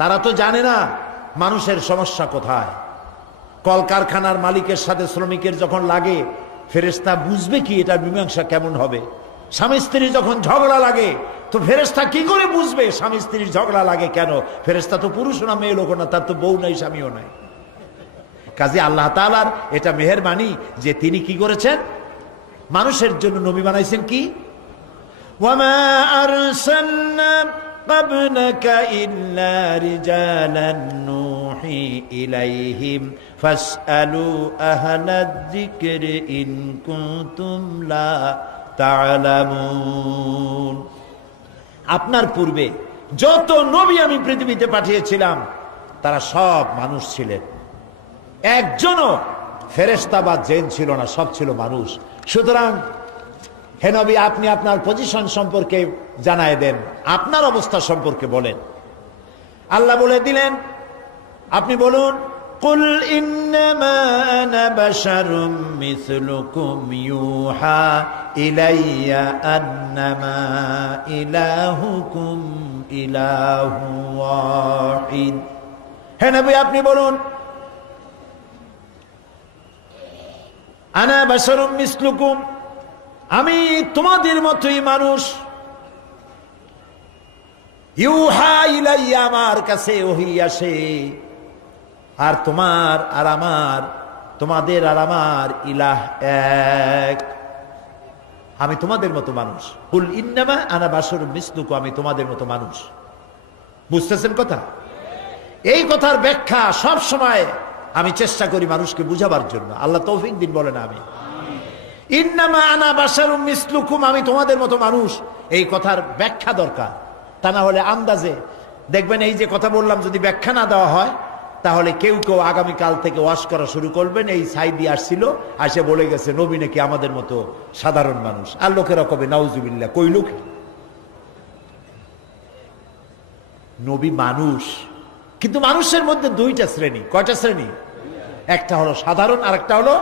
তারা তো জানে না মানুষের সমস্যা কোথায়। কলকারখানার মালিকের সাথে শ্রমিকের যখন লাগে, ফেরেশতা বুঝবে কি এটা মীমাংসা কেমন হবে? স্বামী স্ত্রীর যখন ঝগড়া লাগে তো ফেরেশতা কি করে বুঝবে স্বামী স্ত্রীর ঝগড়া লাগে কেন? ফেরেশতা তো পুরুষও না মেয়ে লোকও না, তার তো বউ নাই স্বামীও নাই। কাজে আল্লাহ তাআলার এটা মেহেরবানি যে তিনি কি করেছেন, মানুষের জন্য নবী বানাইছেন। কি ওয়ামা আরসালনা ক্বাবলাকা ইল্লা রিজালান নূহি ইলাইহিম ফাসআলু আহলায যিকরি ইন কুনতুম লা তা'লামুন। আপনার পূর্বে যত নবী আমি পৃথিবীতে পাঠিয়েছিলাম তারা সব মানুষ ছিলেন, একজনও ফেরেশতা বা জিন ছিল না, সব ছিল মানুষ। সুতরাং হে নবী, আপনি আপনার পজিশন সম্পর্কে জানায় দেন, আপনার অবস্থা সম্পর্কে বলেন। আল্লাহ বলে দিলেন, আপনি বলুন, কুল ইন্নামা আনা বাশারুম মিসলুকুম ইউহা ইলাইয়া আন্নামা ইলাহুকুম ইলাহু ওয়াহিদ। হে নবী, আপনি বলুন, আনা বাশারুম মিসলুকুম, আমি তোমাদের মতোই মানুষ। ইউহা ইলাইয়া, আমার কাছে ওহী আসে। আর তোমার আর আমার, তোমাদের আর আমার ইলাহ এক, আমি তোমাদের মতো মানুষ। কুল ইন্নামা আনা বাশারুম মিসলুকুম, আমি তোমাদের মতো মানুষ। বুঝতেছেন কথা? এই কথার ব্যাখ্যা সব সময় আমি চেষ্টা করি মানুষকে বুঝাবার জন্য। আল্লাহ তৌফিক দিন, বলেন আমি। ইন্নামা আনা বাশারুম মিসলুকুম, আমি তোমাদের মতো মানুষ, এই কথার ব্যাখ্যা দরকার। তা না হলে আন্দাজে দেখবেন এই যে কথা বললাম, যদি ব্যাখ্যা না দেওয়া হয় তাহলে কেউ কেউ আগামীকাল থেকে ওয়াশ করা শুরু করবেন, এই সাইদি আসছিল, আসে বলে গেছে নবী নাকি আমাদের মতো সাধারণ মানুষ। আর লোকেরা কবে নাউজুবিল্লাহ, কই লোক? নবী মানুষ, কিন্তু মানুষের মধ্যে দুইটা শ্রেণী। কয়টা শ্রেণী? একটা হলো সাধারণ আর একটা হলো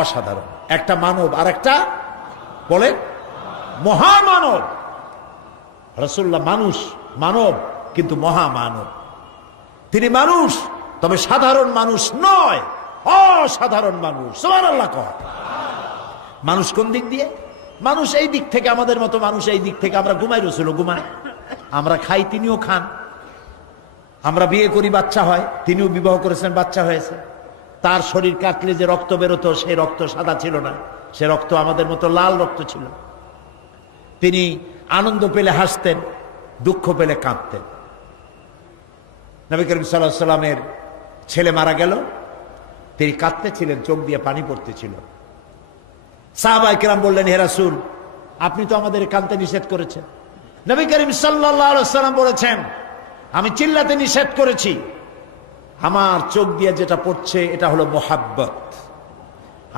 অসাধারণ। একটা মানব আর একটা বলেন মহামানব। রাসূলুল্লাহ মানুষ, মানব কিন্তু মহামানব। তিনি মানুষ, তবে সাধারণ মানুষ নয়, অসাধারণ মানুষ। সুবহানাল্লাহ কয়। মানুষ কোন দিক দিয়ে? মানুষ এই দিক থেকে আমাদের মতো মানুষ, এই দিক থেকে আমরা ঘুমাই, রাসূলও ঘুমায়। আমরা খাই, তিনিও খান। আমরা বিয়ে করি, বাচ্চা হয়, তিনিও বিবাহ করেছেন, বাচ্চা হয়েছে। তার শরীর কাটলে যে রক্ত বেরোতো, সেই রক্ত সাদা ছিল না, সে রক্ত আমাদের মতো লাল রক্ত ছিল। তিনি আনন্দ পেলে হাসতেন, দুঃখ পেলে কাঁদতেন। নবী করিম সাল্লাল্লাহু আলাইহি ওয়াসাল্লামের ছেলে মারা গেল, তিনি কাঁদতেছিলেন, চোখ দিয়ে পানি পড়তেছিল। সাহাবায়ে কেরাম বললেন, হে রাসূল, আপনি তো আমাদের কাঁদতে নিষেধ করেছেন। নবী করিম সাল্লাল্লাহু আলাইহি ওয়াসাল্লাম বলেছেন, আমি চিল্লাতে নিষেধ করেছি, আমার চোখ দিয়ে যেটা পড়ছে এটা হলো মোহাব্বত।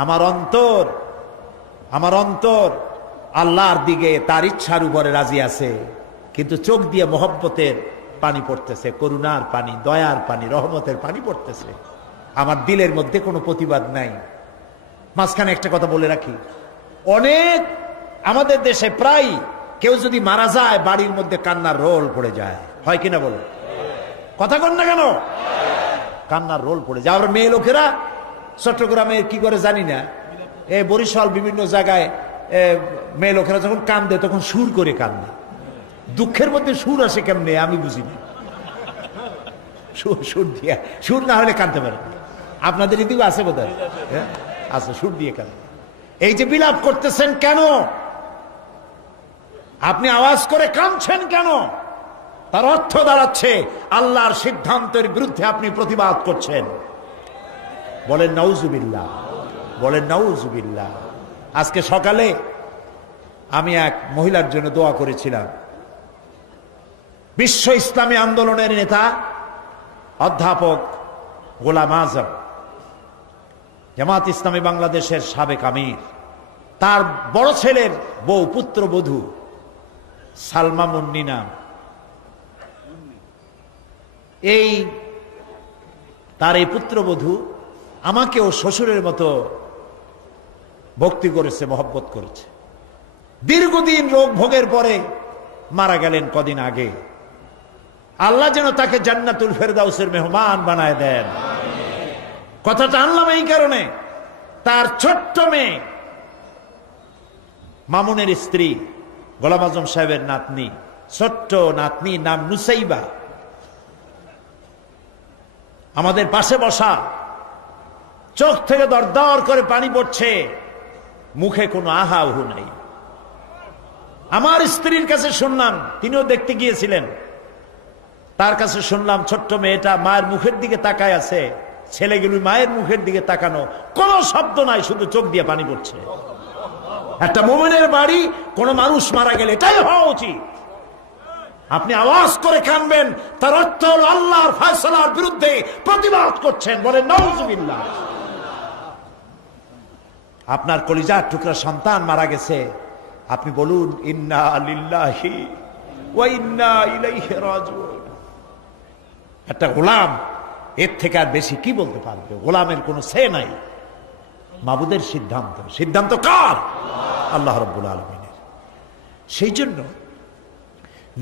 আমার অন্তর আল্লাহর দিকে, তার ইচ্ছার উপরে রাজি আছে, কিন্তু চোখ দিয়ে মোহব্বতের পানি পড়তেছে, করুণার পানি, দয়ার পানি, রহমতের পানি পড়তেছে। আমার দিলের মধ্যে কোনো প্রতিবাদ নাই। মাঝখানে একটা কথা বলে রাখি, অনেক আমাদের দেশে প্রায় কেউ যদি মারা যায় বাড়ির মধ্যে কান্নার রোল পড়ে যায়, হয় কিনা বলো? কথা কন না কেন? কান্নার রোল পড়ে যায়। আবার মেয়ে লোকেরা চট্টগ্রামে কি করে জানি না, বরিশাল বিভিন্ন জায়গায় মেয়ে লোকেরা যখন কান্দে তখন সুর করে কান্দে। দুঃখের মধ্যে সুর আসে কেমনে আমি বুঝি না। সুর দিয়ে, সুর না হলে কাঁদতে পারে। আপনাদের এদিকে আছে বোধ হয়, আছে, সুর দিয়ে কাঁদে। এই যে বিলাপ করতেছেন কেন? আপনি আওয়াজ করে কাঁদছেন কেন? তার অর্থ দাঁড়াচ্ছে আল্লাহর সিদ্ধান্তের বিরুদ্ধে আপনি প্রতিবাদ করছেন। বলেন নাউজুবিল্লাহ, বলেন নাউজুবিল্লাহ। আজকে সকালে আমি এক মহিলার জন্য দোয়া করেছিলাম। বিশ্ব ইসলামী আন্দোলনের নেতা অধ্যাপক গোলাম আজম, জামাত ইসলামী বাংলাদেশের সাবেক আমির, তার বড় ছেলের বউ, পুত্রবধূ সালমা মুন্নি নাম, এই তার এই পুত্রবধূ আমাকেও শ্বশুরের মতো ভক্তি করেছে, মহব্বত করেছে। দীর্ঘদিন রোগ ভোগের পরে মারা গেলেন কদিন আগে। আল্লাহ যেন তাকে জান্নাতুল ফেরদাউসের মেহমান বানায় দেন। কথাটা আনলাম এই কারণে, তার ছোট্ট মেয়ে মামুনের স্ত্রী গোলাম আজম সাহেবের নাতনি, ছোট্ট নাতনি নাম নুসাইবা, আমাদের পাশে বসা, চোখ থেকে দরদর করে পানি পড়ছে, মুখে কোনো আহা উহু নাই। আমার স্ত্রীর কাছে শুনলাম, তিনিও দেখতে গিয়েছিলেন, তার কাছে শুনলাম ছোট্ট মেয়েটা মায়ের মুখের দিকে তাকায় আছে, ছেলেগুলি মায়ের মুখের দিকে তাকানো, কোনো শব্দ নাই, শুধু চোখ দিয়ে পানি পড়ছে। একটা মুমিনের বাড়ি কোন মানুষ মারা গেলে এটাই হওয়া উচিত। আপনি আওয়াজ করে কাঁদবেন, তার অর্থ হলো আল্লাহর ফয়সালার বিরুদ্ধে প্রতিবাদ করছেন। বলেন নাউজুবিল্লাহ। আপনার কলিজার টুকরা সন্তান মারা গেছে, আপনি বলুন ইন্না লিল্লাহি ওয়া ইন্না ইলাইহি রাজিউন। একটা গোলাম এর থেকে আর বেশি কি বলতে পারবে? গোলামের কোনো সে নাই। মাবুদের সিদ্ধান্ত, সিদ্ধান্ত কার? আল্লাহ রাব্বুল আলামিনের। সেই জন্য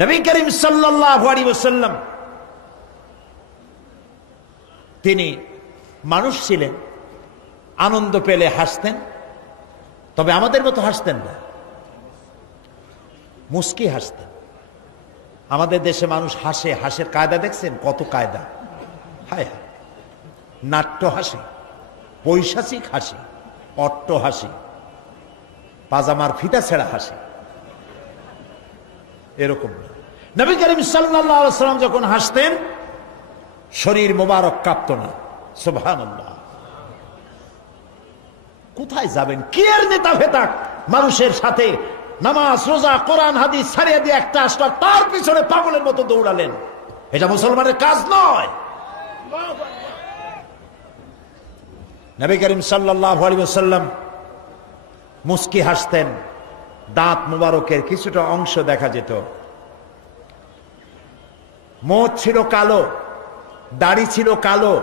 নবী করিম সাল্লাল্লাহু আলাইহি ওয়াসাল্লাম তিনি মানুষ ছিলেন, আনন্দ পেলে হাসতেন, তবে আমাদের মতো হাসতেন না, মুস্কি হাসতেন। আমাদের দেশে মানুষ হাসে, হাসের কায়দা দেখছেন? কত কায়দা! হায় হায়, নাট্য হাসি, পৈশাচিক হাসি, অট্ট হাসি, পাজামার ফিতা ছেঁড়া হাসি, এরকম না। নবী করিম সাল্লাল্লাহু আলাইহি ওয়াসাল্লাম যখন হাসতেন শরীর মোবারক কাঁপত না। সুবহানাল্লাহ। কোথায় যাবেন? কি এর নেতা ফেতা মানুষের সাথে নামাজ রোজা কোরআন হাদিস ছাড়িয়ে দিয়ে একটা আসলো, তার পিছনে পাগলের মতো দৌড়ালেন। এটা মুসলমানের কাজ নয়। নবী করিম সাল্লাল্লাহু আলাইহি ওয়াসাল্লাম মুস্কি হাসতেন, দাঁত মুবারকের কিছুটা অংশ দেখা যেত। মুখ ছিল কালো, দাড়ি ছিল কালো,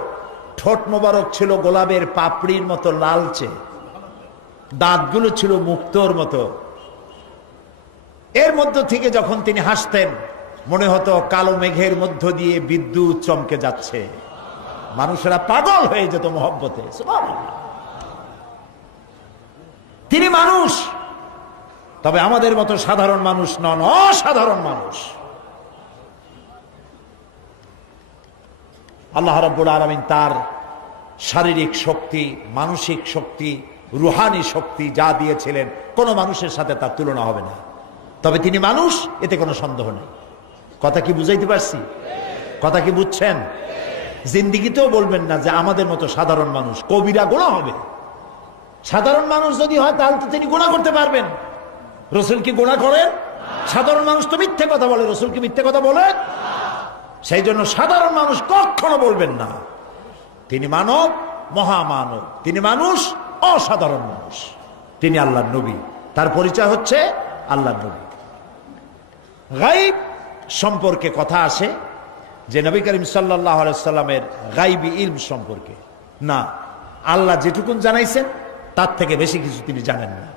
ঠোঁট মোবারক ছিল গোলাপের পাপড়ির মতো লালচে, দাঁতগুলো ছিল মুক্তোর মতো। এর মধ্য থেকে যখন তিনি হাসতেন মনে হতো কালো মেঘের মধ্য দিয়ে বিদ্যুৎ চমকে যাচ্ছে, মানুষেরা পাগল হয়ে যেত মহব্বতে। তিনি মানুষ, তবে আমাদের মতো সাধারণ মানুষ নন, অসাধারণ মানুষ। আল্লাহ রাব্বুল আলামিন তার শারীরিক শক্তি, মানসিক শক্তি, রুহানি শক্তি যা দিয়েছিলেন কোনো মানুষের সাথে তার তুলনা হবে না। তবে তিনি মানুষ, এতে কোনো সন্দেহ নেই। কথা কি বুঝাইতে পারছি? কথা কি বুঝছেন? জিন্দিগিতেও বলবেন না যে আমাদের মতো সাধারণ মানুষ, কবিরা গুনাহ হবে। সাধারণ মানুষ যদি হয় তাহলে তো তিনি গুনাহ করতে পারবেন। রাসূল কি গুনাহ করেন? সাধারণ মানুষ তো মিথ্যে কথা বলে, রাসূল কি মিথ্যে কথা বলেন? সেই জন্য সাধারণ মানুষ কখনো বলবেন না। তিনি মানব, মহামানব। তিনি মানুষ, অসাধারণ মানুষ। তিনি আল্লাহর নবী, তার পরিচয় হচ্ছে আল্লাহর নবী। গায়ব সম্পর্কে কথা আসে যে নবী করিম সাল্লাল্লাহু আলাইহি সাল্লামের গায়বী ইলম সম্পর্কে না, আল্লাহ যেটুকুন জানাইছেন তার থেকে বেশি কিছু তিনি জানেন না।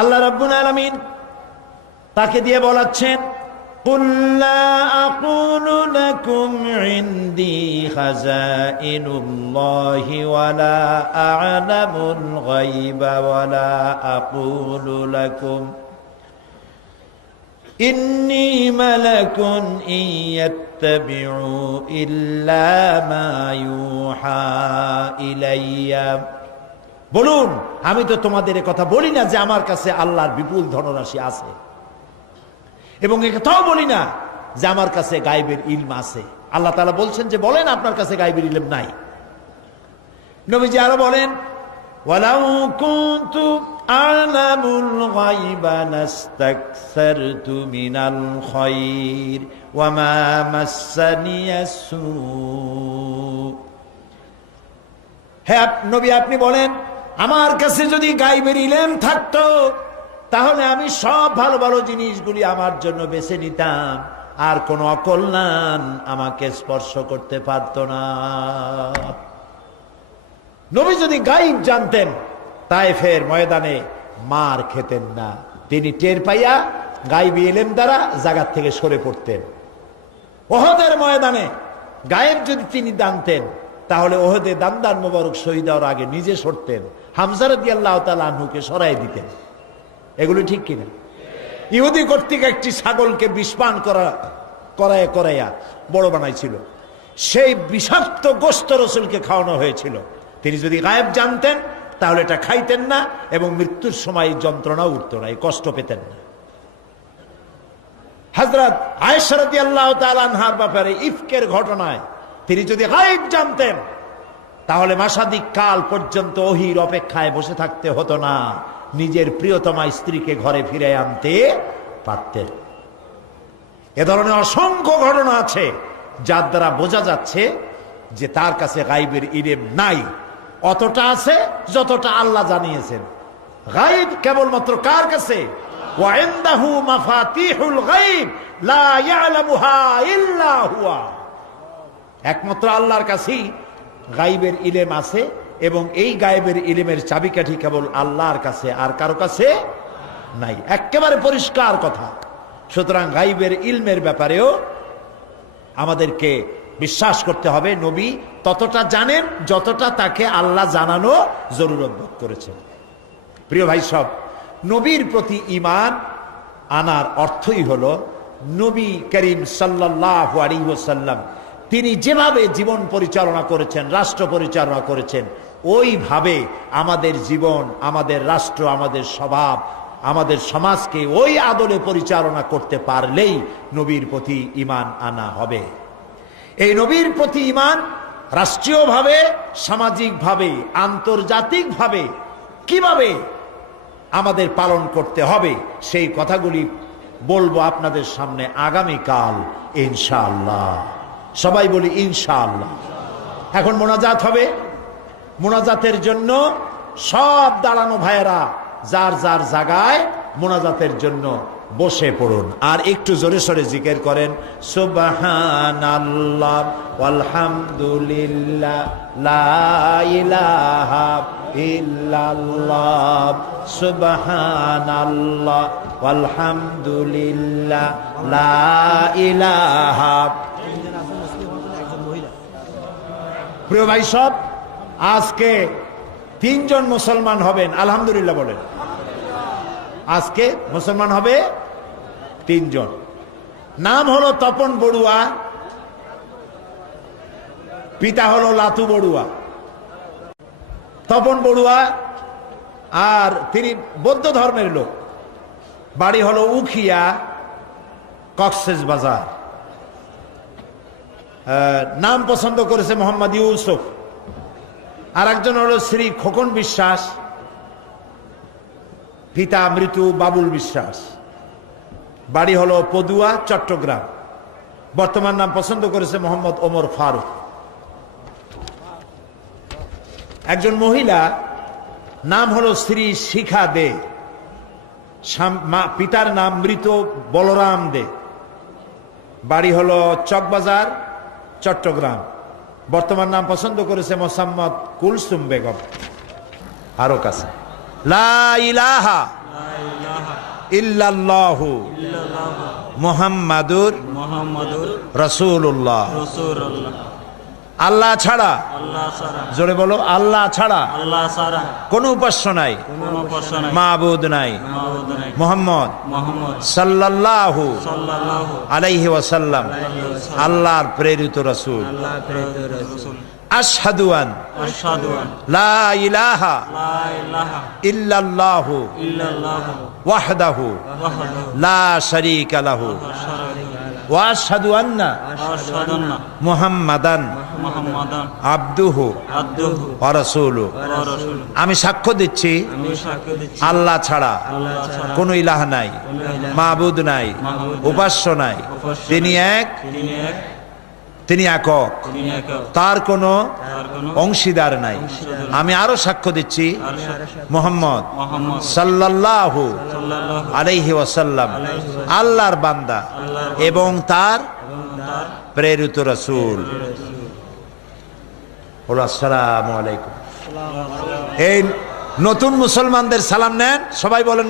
আল্লাহ রাব্বুল আলামিন তাকে দিয়ে বলাচ্ছেন, قُلْ لَا أَقُولُ لَكُمْ عِنْدِي خَزَائِنُ اللَّهِ وَلَا أَعْلَمُ الْغَيْبَ وَلَا أَقُولُ لَكُمْ إِنِّي مَلَكٌ إِنْ يَتَّبِعُ إِلَّا مَا يُوحَى إِلَيَّ। বলুন, আমি তো তোমাদের কথা বলি না যে আমার কাছে আল্লাহর বিপুল ধনরাশি আছে, এবং এটাও বলি না যে আমার কাছে গায়বের ইলম আছে। আল্লাহ তাআলা বলছেন যে বলেন আপনার কাছে গায়বের ইলম নাই। নবীজি আরো বলেন, ওয়ালাউ কুনতু আ'লামুল গায়বা লাস্তাকসারতু মিনাল খায়র ওয়া মা মাসসানিয়াস সূ। হে নবী, আপনি বলেন আমার কাছে যদি গায়বের ইলম থাকতো তাহলে আমি সব ভালো ভালো জিনিসগুলি আমার জন্য বেছে নিতাম, আর কোন অকল্যাণ আমাকে স্পর্শ করতে পারত না। নবী যদি গায়ব জানতেন তায়েফের ময়দানে মার খেতেন না, তিনি টের পাইয়া গায়বী ইলম দ্বারা জায়গা থেকে সরে পড়তেন। ওহদের ময়দানে গায়েব যদি তিনি জানতেন তাহলে ওহদে দান্দার মোবারক শহীদ হওয়ার আগে নিজে সরতেন, হামজা রাদিয়াল্লাহু তাআলা আনহুকে সরাই দিতেন। এগুলো ঠিক কিনা? ইহুদি কর্তৃক একটি ছাগলকে বিষপান করাইয়া বড় বানাইছিল, সেই বিষাক্ত গোশত রাসূলকে খাওয়ানো হয়েছিল। তিনি যদি গায়েব জানতেন তাহলে এটা খাইতেন না, এবং মৃত্যুর সময় যন্ত্রণা উঠত না, এই কষ্ট পেতেন না। হযরত আয়েশা রাদিয়াল্লাহু তাআলা আনহার ব্যাপারে ইফকের ঘটনায় তিনি যদি গায়েব জানতেন তাহলে মাসাদিক কাল পর্যন্ত ওহীর অপেক্ষায় বসে থাকতে হতো না, নিজের প্রিয়তমা স্ত্রীকে ঘরে ফিরে আনতে পারতেন। এ ধরনের অসংখ্য ঘটনা আছে যার দ্বারা বোঝা যাচ্ছে যে তার কাছে গায়বের ইলম নাই। অতটা আছে যতটা আল্লাহ জানিয়েছেন। গায়ব কেবলমাত্র কার কাছে? ওয়া ইনদাহু মাফাতিহুল গায়ব লা ইয়ালামুহা ইল্লা হুয়া। একমাত্র আল্লাহর কাছেই গায়বের ইলম আছে, এবং এই গায়েবের ইলমের চাবিকাঠি কেবল আল্লাহর কাছে, আর কারো কাছে নাই। একেবারে পরিষ্কার কথা। সুতরাং গায়েবের ইলমের ব্যাপারেও আমাদেরকে বিশ্বাস করতে হবে নবী ততটা জানেন যতটা তাকে আল্লাহ জানানো জরুরত বোধ করেছেন। প্রিয় ভাই সব, নবীর প্রতি ঈমান আনার অর্থই হলো নবী করিম সাল্লাল্লাহু আলাইহি ওয়াসাল্লাম তিনি যেভাবে জীবন পরিচালনা করেছেন, রাষ্ট্র পরিচালনা করেছেন, ওইভাবে আমাদের জীবন, আমাদের রাষ্ট্র, আমাদের স্বভাব, আমাদের সমাজকে ওই আদলে পরিচালনা করতে পারলেই নবীর প্রতি ঈমান আনা হবে। এই নবীর প্রতি ঈমান রাষ্ট্রীয়ভাবে, সামাজিকভাবে, আন্তর্জাতিকভাবে কিভাবে আমাদের পালন করতে হবে সেই কথাগুলি বলবো আপনাদের সামনে আগামীকাল ইনশাআল্লাহ। সবাই বলি ইনশাআল্লাহ। এখন মোনাজাত হবে। মোনাজাতের জন্য সব দাঁড়ানো ভাইয়েরা যার যার জায়গায় মোনাজাতের জন্য বসে পড়ুন, আর একটু জোরে সোরে জিকির করেন, সুবহানাল্লাহ ওয়ালহামদুলিল্লাহ লা ইলাহা ইল্লাল্লাহ, সুবহানাল্লাহ ওয়ালহামদুলিল্লাহ লা ইলাহা। প্রিয় ভাই সব, আজকে 3 জন মুসলমান হবেন, আলহামদুলিল্লাহ বলেন। আজকে মুসলমান হবে 3 জন। নাম হলো তপন বড়ুয়া, পিতা হলো লাতু বড়ুয়া। তপন বড়ুয়া, আর তিনি বৌদ্ধ ধর্মের লোক। বাড়ি হলো উখিয়া, কক্সবাজার। নাম পছন্দ করেছে মোহাম্মদ ইউসুফ। আর একজন হলো শ্রী খোকন বিশ্বাস, পিতা মৃত্যু বাবুল বিশ্বাস। বাড়ি হলো পদুয়া, চট্টগ্রাম। বর্তমান নাম পছন্দ করেছে মোহাম্মদ ওমর ফারুক। একজন মহিলা, নাম হলো শ্রী শিখা দে, পিতার নাম মৃত বলরাম দে। বাড়ি হলো চকবাজার, চট্টগ্রাম। বর্তমান নাম পছন্দ করেছে মোসাম্মদ কুলসুম বেগম। আরো কাছে, লা ইলাহা ইল্লাল্লাহু মুহাম্মাদুর রাসূলুল্লাহ। আল্লাহ ছাড়া, জোরে বলো, আল্লাহ ছাড়া কোনো উপাস্য নাই, মাবুদ নাই, মুহাম্মদ সাল্লাল্লাহু আলাইহি ওয়াসাল্লাম আল্লাহর প্রেরিত রাসূল। আশহাদু আন লা ইলাহা ইল্লাল্লাহু ওয়াহদাহু লা শারীকা লাহু ওয়া আশহাদু আন্না মুহাম্মাদান আবদুহু ওয়া রাসূলুহু। আমি সাক্ষ্য দিচ্ছি আল্লাহ ছাড়া কোনো ইলাহ নাই, মাবুদ নাই, উপাস্য নাই, তিনি এক, তিনি একক, তার কোনো অংশীদার নাই। আমি আরো সাক্ষ্য দিচ্ছি মুহাম্মদ সাল্লাল্লাহু আলাইহি ওয়াসাল্লাম আল্লাহর বান্দা এবং তার প্রেরিত রাসূল। আসসালামু আলাইকুম। এই নতুন মুসলমানদের সালাম নেন, সবাই বলেন।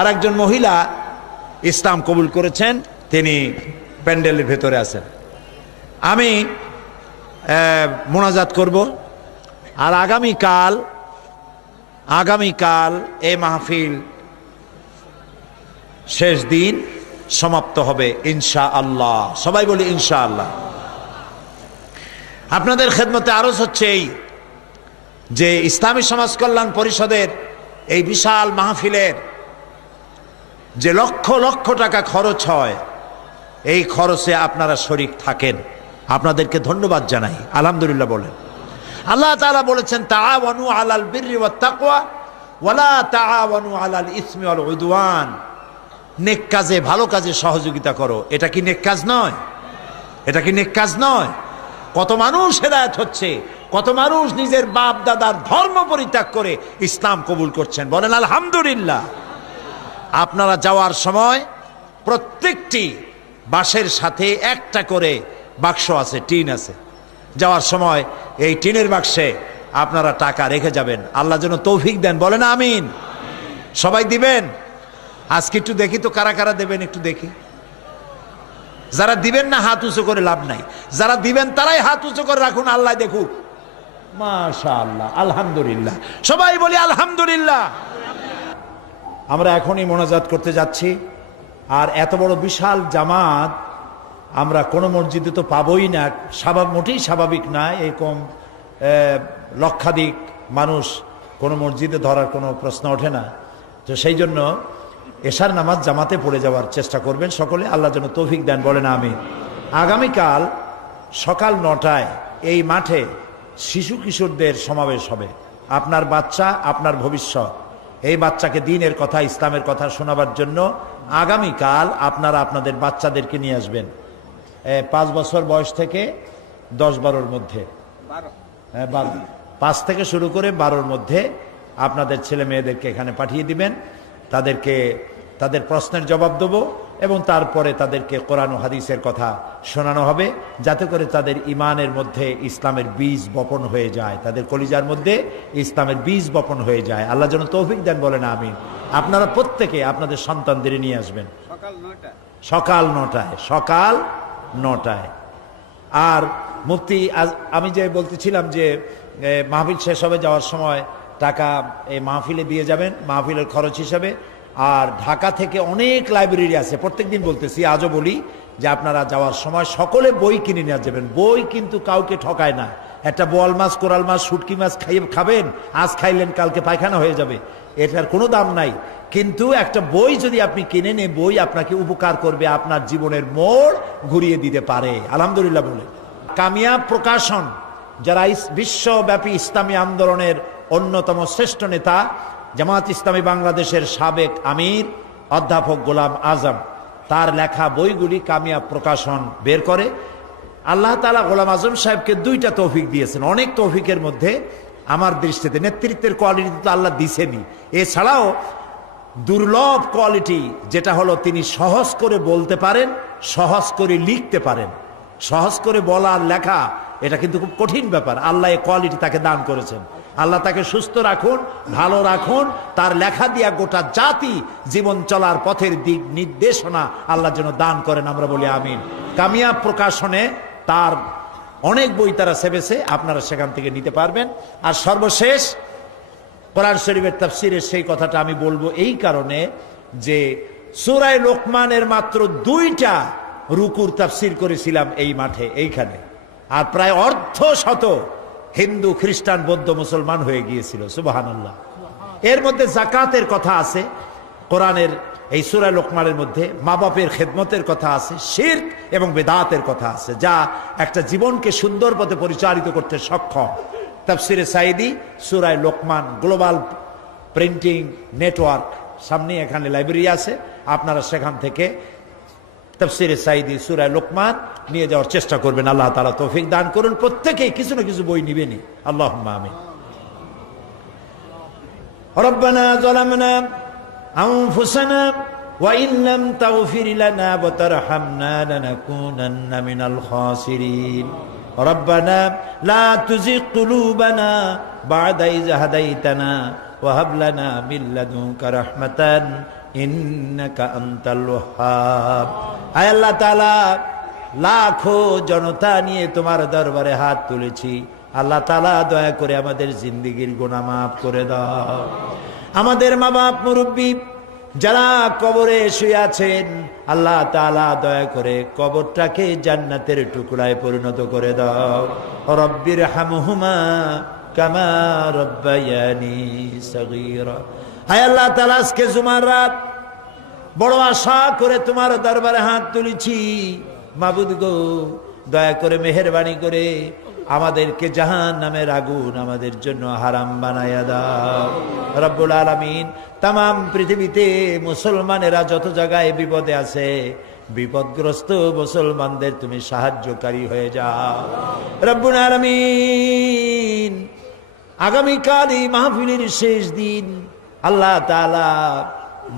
আরেকজন মহিলা ইসলাম কবুল করেছেন, তিনি প্যান্ডেলের ভেতরে আছেন। আমি মোনাজাত করব। আর আগামীকাল এই মাহফিল শেষ দিন সমাপ্ত হবে ইনশাআল্লাহ। সবাই বলি ইনশাআল্লাহ। আপনাদের খেদমতে আরজ হচ্ছে এই যে ইসলামী সমাজ কল্যাণ পরিষদের এই বিশাল মাহফিলের যে লক্ষ লক্ষ টাকা খরচ হয়, এই খরচে আপনারা শরীক থাকেন, আপনাদেরকে ধন্যবাদ জানাই, আলহামদুলিল্লাহ বলেন। আল্লাহ তাআলা বলেছেন তাআওয়ানু আলাল বিররি ওয়াত তাকওয়া ওয়ালা তাআওয়ানু আলাল ইসমি ওয়াল উদওয়ান। নেক কাজে, ভালো কাজে সহযোগিতা করো। এটা কি নেক কাজ নয়? এটা কি নেক কাজ নয়? কত মানুষ হেদায়েত হচ্ছে, কত মানুষ নিজের বাপ দাদার ধর্ম পরিত্যাগ করে ইসলাম কবুল করছেন, বলেন আলহামদুলিল্লাহ। আপনারা যাওয়ার সময় প্রত্যেকটি বাসের সাথে একটা করে বাক্স আছে, টিন আছে। যাওয়ার সময় এই টিনের বাক্সে আপনারা টাকা রেখে যাবেন। আল্লাহ যেন তৌফিক দেন, বলেন আমিন। সবাই দিবেন? আজকে একটু দেখি তো কারা কারা দেবেন, একটু দেখি। যারা দিবেন না হাত উঁচু করে লাভ নাই, যারা দিবেন তারাই হাত উঁচু করে রাখুন, আল্লাহ দেখুক। মাশাআল্লাহ, আলহামদুলিল্লাহ। সবাই বলি আলহামদুলিল্লাহ। আমরা এখনই মোনাজাত করতে যাচ্ছি। আর এত বড় বিশাল জামাত আমরা কোনো মসজিদে তো পাবোই না, মোটেই স্বাভাবিক না। এরকম লক্ষাধিক মানুষ কোনো মসজিদে ধরার কোনো প্রশ্ন ওঠে না। তো সেই জন্য এশার নামাজ জামাতে পড়ে যাওয়ার চেষ্টা করবেন সকলে, আল্লাহ যেন তৌফিক দেন, বলেন আমিন। আগামীকাল সকাল 9টায় এই মাঠে শিশু কিশোরদের সমাবেশ হবে। আপনার বাচ্চা আপনার ভবিষ্যৎ, এই বাচ্চাকে দ্বীনের কথা, ইসলামের কথা শোনাবার জন্য আগামীকাল আপনারা আপনাদের বাচ্চাদেরকে নিয়ে আসবেন। 5 বছর বয়স থেকে 10-12-র মধ্যে, 5 থেকে শুরু করে 12-র মধ্যে আপনাদের ছেলে মেয়েদেরকে এখানে পাঠিয়ে দিবেন। তাদেরকে তাদের প্রশ্নের জবাব দেব এবং তারপরে তাদেরকে কোরআন ও হাদিসের কথা শোনানো হবে, যাতে করে তাদের ইমানের মধ্যে ইসলামের বীজ বপন হয়ে যায়, তাদের কলিজার মধ্যে ইসলামের বীজ বপন হয়ে যায়। আল্লাহ যেন তৌফিক দেন, বলেন আমিন। আপনারা প্রত্যেকে আপনাদের সন্তানদের নিয়ে আসবেন সকাল 9টায়। আর মুফতি, আমি যে বলতেছিলাম যে মাহফিল শেষ হবে, যাওয়ার সময় টাকা এই মাহফিলে দিয়ে যাবেন, মাহফিলের খরচ হিসাবে। আর ঢাকা থেকে অনেক লাইব্রেরি আছে, প্রত্যেকদিন বলতেছি, আজও বলি যে আপনারা যাওয়ার সময় সকলে বই কিনে নিয়ে যাবেন। বই কিন্তু কাউকে ঠকায় না। একটা বোয়াল মাছ, কোরাল মাছ, শুটকি মাছ খাবেন, আজ খাইলেন কালকে পায়খানা হয়ে যাবে, এটার কোনো দাম নাই। কিন্তু একটা বই যদি আপনি কিনে নেন, বই আপনাকে উপকার করবে, আপনার জীবনের মোড় ঘুরিয়ে দিতে পারে, আলহামদুলিল্লাহ বলে। কামিয়াব প্রকাশন, যারা বিশ্বব্যাপী ইসলামী আন্দোলনের অন্যতম শ্রেষ্ঠ নেতা, জামাত ইসলামী বাংলাদেশের সাবেক আমির অধ্যাপক গোলাম আজম, তার লেখা বইগুলি কামিয়াব প্রকাশন বের করে। আল্লাহ তাআলা গোলাম আজম সাহেবকে 2টা তৌফিক দিয়েছেন। অনেক তৌফিকের মধ্যে আমার দৃষ্টিতে নেতৃত্বের কোয়ালিটি তো আল্লাহ দিছেনই, এছাড়াও দুর্লভ কোয়ালিটি যেটা হলো তিনি সহজ করে বলতে পারেন, সহজ করে লিখতে পারেন। সহজ করে বলা আর লেখা এটা কিন্তু খুব কঠিন ব্যাপার। আল্লাহ এই কোয়ালিটি তাকে দান করেছেন। আল্লাহ তাকে সুস্থ রাখুন, ভালো রাখুন, তার লেখা দিয়া গোটা জাতি জীবন চলার পথের দিক নির্দেশনা আল্লাহ যেন দান করেন, আমরা বলি আমিন। কামিয়াব প্রকাশনে তার অনেক বই তারা সেবেছে, আপনারা সেখান থেকে নিতে পারবেন। আর সর্বশেষ কোরআন শরীফের তাফসীরের সেই কথাটা আমি বলবো এই কারণে যে সূরা লোকমানের মাত্র 2টা রুকুর তাফসীর করেছিলাম এই মাঠে, এইখানে, আর প্রায় অর্ধশত হিন্দু, খ্রিস্টান, বৌদ্ধ, মুসলমান হয়ে গিয়েছিল। সুবহানাল্লাহ। এর মধ্যে যাকাতের কথা আছে কোরআনের এই সূরা লোকমানের মধ্যে, মা বাপের খেদমতের কথা আছে, শিরক এবং বেদাতের কথা আছে, যা একটা জীবনকে সুন্দর পথে পরিচালিত করতে সক্ষম। তাফসিরে সাঈদী সূরা লোকমান গ্লোবাল প্রিন্টিং নেটওয়ার্ক, সামনে এখানে লাইব্রেরি আছে, আপনারা সেখান থেকে তাফসিরে সাঈদী সূরা লোকমান নিয়ে যাওয়ার চেষ্টা করবেন। আল্লাহ তাআলা তৌফিক দান করুন। প্রত্যেকেই কিছু না কিছু বই নিবেনই। আল্লাহুম্মা আমিন। রব্বানা যালামনা আনফুসানা ওয়া ইন লাম তাগফির লানা ওয়া তারহামনা লানাকুনান্না মিনাল খাসিরিন। রব্বানা লা তুযিগ কুলুবানা বা'দা ইয হাদাইতানা ওয়া হাব লানা মিন লাদুনকা রাহমাতান ইন্নাকা আনতাল ওয়াহ্হাব। আয় আল্লাহ তাআলা, লাখো জনতা নিয়ে তোমার দরবারে হাত তুলেছি। আল্লাহ তাআলা দয়া করে আমাদের জিন্দেগীর গুনাহ মাফ করে দাও। আমাদের মা বাপ মুরব্বী যারা কবরে শুয়ে আছেন, আল্লাহ তাআলা দয়া করে কবরটাকে জান্নাতের টুকরায় পরিণত করে দাও। রব্বির হামহুমা কামা রব্বায়ানি সগীরা। হায় আল্লাহ তাআলা, আজকে জুমার রাত বড় আশা করে তোমার দরবারে হাত তুলেছি। মাবুদ গো, দয়া করে মেহেরবানি করে আমাদেরকে জাহান্নামের আগুন আমাদের জন্য হারাম বানায়া দাও। রব্বুল আলামিন, তামাম পৃথিবীতে মুসলমানেরা যত জায়গায় বিপদে আছে, বিপদগ্রস্ত মুসলমানদের তুমি সাহায্যকারী হয়ে যাও রব্বুল আলামিন। আগামীকাল এই মাহফিলের শেষ দিন, আল্লাহ তাআলা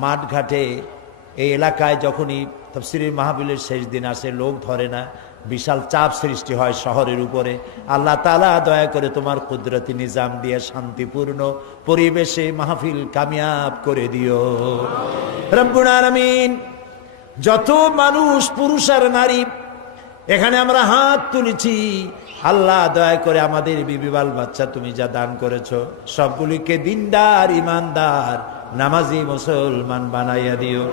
মাঠ ঘাটে এই এলাকায় যখনই তাফসীরের মাহফিলের শেষ দিন আসে, লোক ধরে না, বিশাল চাপ সৃষ্টি হয় শহরের উপরে। আল্লাহ তাআলা দয়া করে তোমার কুদরতি নিজাম দিয়ে শান্তিপূর্ণ পরিবেশে মাহফিল কামিয়াব করে দিও রব্বুল আলামিন। যত মানুষ, পুরুষ আর নারী এখানে আমরা হাত তুলেছি, আল্লাহ দয়া করে আমাদের বিবি বাল বাচ্চা তুমি যা দান করেছো সবগুলিকে দিনদার, ইমানদার, নামাজি মুসলমান বানাইয়া দিও।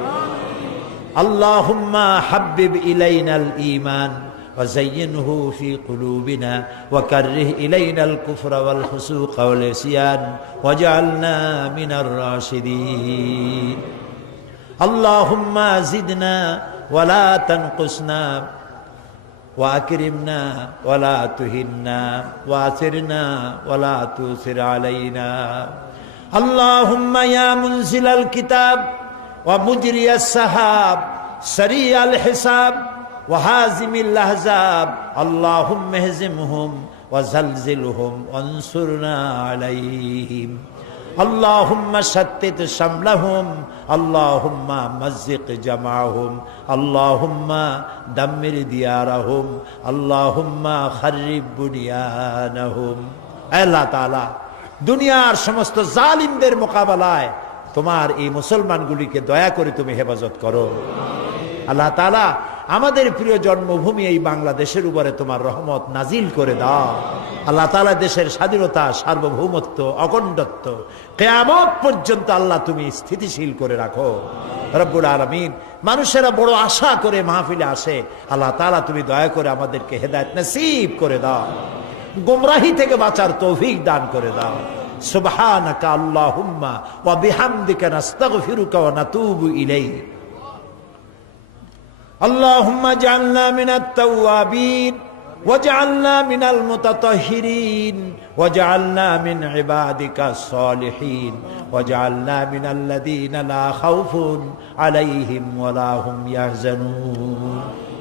আল্লাহুম্মা হাব্বিব ইলাইনাল ঈমান ওয়া যায়্যিনহু ফি কুলুবিনা ওয়া কাররিহ ইলাইনাল কুফরা ওয়াল ফুসুকা ওয়াল ইসয়ান ওয়াজআলনা মিনার রাশিদিন। আল্লাহুম্মা জিদনা ওয়া লা তানকুসনা ওয়া আকরিমনা ওয়া লা তুহিন্না ওয়া আসিরনা ওয়া লা তুসির আলাইনা। আল্লাহুম্মা ইয়া মুনজিলাল কিতাব ওয়া মুজরিয়াস সাহাব সারিয়াল হিসাব ওয়া হাজিমিল আহজাব আল্লাহুম্মা ইহজিমহুম ওয়া জালজিলহুম ওয়ানসুরনা আলাইহিম। আল্লাহুম্মা শাত্তিত শামলাহুম আল্লাহুম্মা মাজ্জিক জামাহুম আল্লাহুম্মা দাম্মির দিয়ারাহুম আল্লাহুম্মা খারিব বুনিয়ানাহুম। আল্লাহ তাআলা, দুনিয়ার সমস্ত জালিমদের মোকাবেলায় তোমার এই মুসলমানগুলিকে দয়া করে তুমি হেফাজত করো। আল্লাহ তাআলা, আমাদের প্রিয় জন্মভূমি এই বাংলাদেশের উপরে তোমার রহমত নাজিল করে দাও। আল্লাহ তাআলা, দেশের স্বাধীনতা, সার্বভৌমত্ব, অখণ্ডত্ব কিয়ামত পর্যন্ত আল্লাহ তুমি স্থিতিশীল করে রাখো রব্বুল আলামিন। মানুষেরা বড় আশা করে মাহফিলে আসে, আল্লাহ তাআলা তুমি দয়া করে আমাদেরকে হেদায়েত নসিব করে দাও, গোমরাহি থেকে বাঁচার তৌফিক দান করে দাও। সুবহানাকা আল্লাহুম্মা ওয়া বিহামদিকা নাস্তাগফিরুকা ওয়া নাতুবু ইলাইক। আল্লাহুম্মা জাআলনা মিনাত তাওয়াবিন ওয়াজআলনা মিনাল মুতাতাহহিরিন ওয়াজআলনা মিন ইবাদিকাস সালিহিন ওয়াজআলনা মিনাল্লাযীনা লা খাউফুন আলাইহিম ওয়া লা হুম ইয়াহজানুন।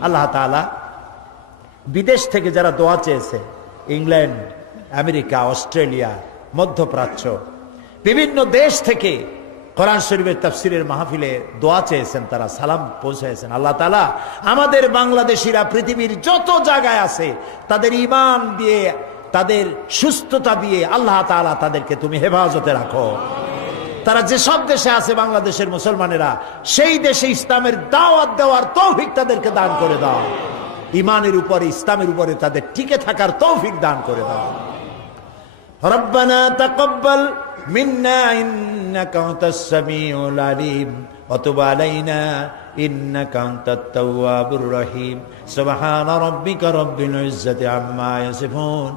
আল্লাহ তাআলা, বিদেশ থেকে যারা দোয়া চেয়েছে, ইংল্যান্ড, আমেরিকা, অস্ট্রেলিয়া, মধ্যপ্রাচ্য, বিভিন্ন দেশ থেকে কোরআন শরীফের তাফসীরের মাহফিলে দোয়া চেয়েছেন, তারা সালাম পৌঁছাইছেন। আল্লাহ তাআলা আমাদের বাংলাদেশিরা পৃথিবীর যত জায়গায় আছে তাদের ঈমান দিয়ে, তাদের সুস্থতা দিয়ে আল্লাহ তাআলা তাদেরকে তুমি হেফাজতে রাখো। তারা যেসব দেশে আছে বাংলাদেশের মুসলমানেরা, সেই দেশে ইসলামের দাওয়াত দেওয়ার তৌফিক তাদেরকে দান করে দাও। ঈমানের উপরে, ইসলামের উপরে তাদের টিকে থাকার তৌফিক দান করে দাও। রব্বানা তাকাব্বাল মিন্না ইন্নাকা আনতাস সামিউল আলিম ওয়া তুব আলাইনা ইন্নাকা আনতাত তাওয়াবুর রহিম। সুবহানা রাব্বিকা রাব্বিল ইজ্জাতি আম্মা ইয়াসিফুন।